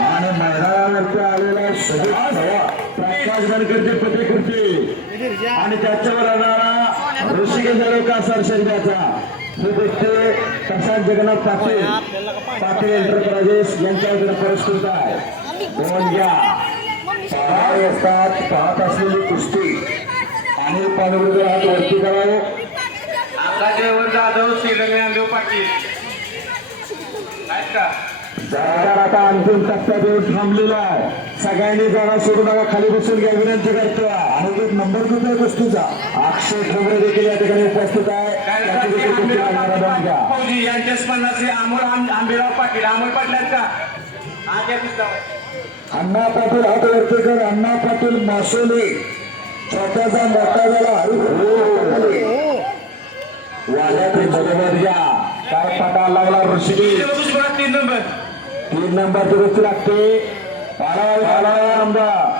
आणि मैदानावरती आलेला प्रतिकृती आणि त्याच्यावर येणारा ऋषिकेश का सरशरीराचा हे गोष्टी प्रसाद जगन्नाथ पाटील पाटील एंटरप्राइजेस पुरस्कृत आहे दोन घ्या पहाड असतात पाहत असलेली कुस्ती आणि पाणबुडीचा हात वरती करावं जाधव श्रीरंग पाटील आता अंतिम टप्प्यात येऊन थांबलेला आहे. सगळ्यांनी जरा सोडू नका खाली बसून घ्या विनंती करतो. आणि एक नंबर आहे कुस्तीचा अक्षय ठोबरे देखील या ठिकाणी उपस्थित आहे. यांच्या अमोल आंबेराव पाटील. अमोल पाटील. आहेत का. अण्णा पाटील हात वरती कर. अण्णा पाटील मासोली. छोट्याचा मोठा झाला. पटा लागला शकता तीन नंबर तीन नंबर दुरुस्ती लागते.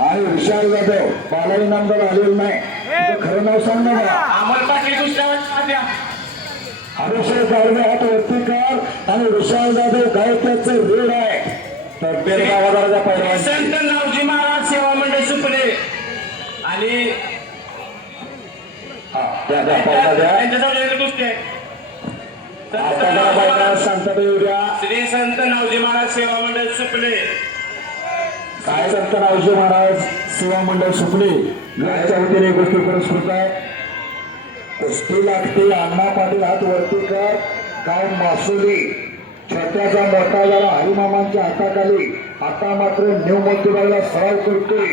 आणि विशाल जाधव. बालाजी नामदार आलेलं नाही. खरं नाव सांग ना मला अमोल पाटील दुसऱ्या द्या हरीश्वर गाडवे हात वरती कर. आणि विशाल जाधव गायकाचं रीड आहे. पैलवान संत नावजी महाराज सेवा मंडळ सुपले. आणि द्या. द्या द्या गोष्ट आहे. सांगतात द्या श्री संत नावजी महाराज सेवा मंडळ सुपले काय संत रावजी महाराज? सेवा मंडळ सुपली यांच्या वतीने गोष्टी पुरस्कृत आहे कुस्ती लागते अण्णा पाटील हात वरती कर. गाव मासुली. छोट्याचा मोठा झाला हरिमामांच्या हाताखाली. आता मात्र न्यू मध्यभागला सराव करतोय.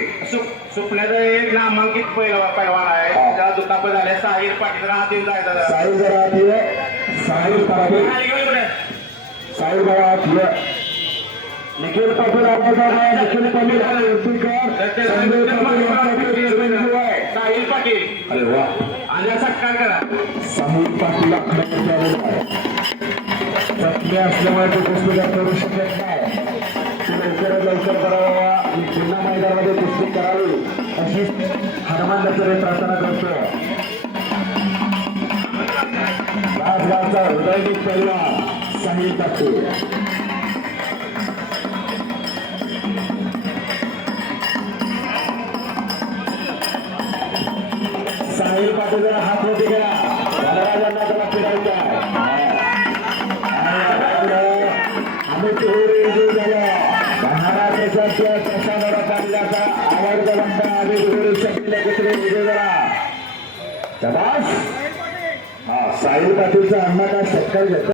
सुपण्याचं एक नामांकित पहिला पैलवान आहे. दुखापत झाले. साहिर पाटील हात येऊन जायचा जरा. ये. आत ये. निखिल पाटील आपला निखिल पाटील संजय पाटील आहे. साहिल पाटील. अरे वा. आणि असा सत्कार करा? साहिल पाटील आपल्याकडे आलेला आहे. जखमी असल्यामुळे तो करू शकत नाही. लवकरात लवकर करावा आणि पुन्हा मैदानामध्ये कुस्ती करावी. अशी हनुमान दत्तरे प्रार्थना करतो. राजगावचा हृदयनिक परिवार. साहिल पाटील साहिल पाटील जरा हात होती करा बलराजांना त्याला फिरायचं आहे अमित होरे झाला महाराष्ट्राच्या प्रशासना पाटीलाचा आवडता बंदा अमित होरे शकील एकत्र विजय झाला शबास हा साहिल पाटीलचा अण्णा काय सत्कार घेतो